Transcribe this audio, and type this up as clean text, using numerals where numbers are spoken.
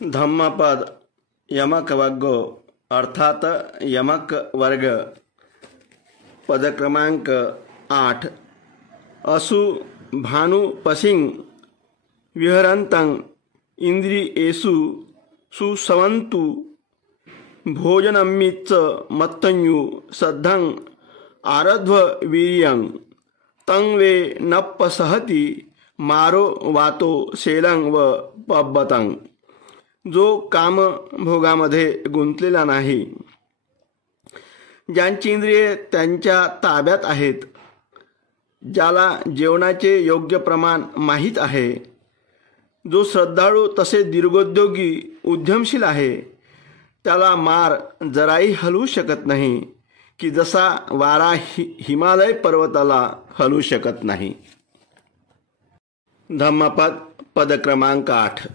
धम्मपद यमक वग्गो अर्थात यमक वर्ग। पद क्रमांक 8। असु भानु पसिंग विहरन्तं इंद्रियेषु सुसवन्तु भोजनमिच्च मत्तन्यु सद्धं आरध्व वीर्यं तं वे नप्पसहति मारो वातो शेलं व पब्बतं। जो कामभोगामध्ये गुंतलेला नाही, ज्यांची इंद्रिये त्यांच्या ताब्यात आहेत, ज्याला जेवणाचे योग्य प्रमाण माहीत आहे, जो श्रद्धाळू तसे दीर्घोद्योगी उद्यमशील आहे, त्याला मार जराही हलवू शकत नाही, की जसा वारा हिमालय पर्वताला हलवू शकत नाही। धम्मपद पद क्रमांक 8।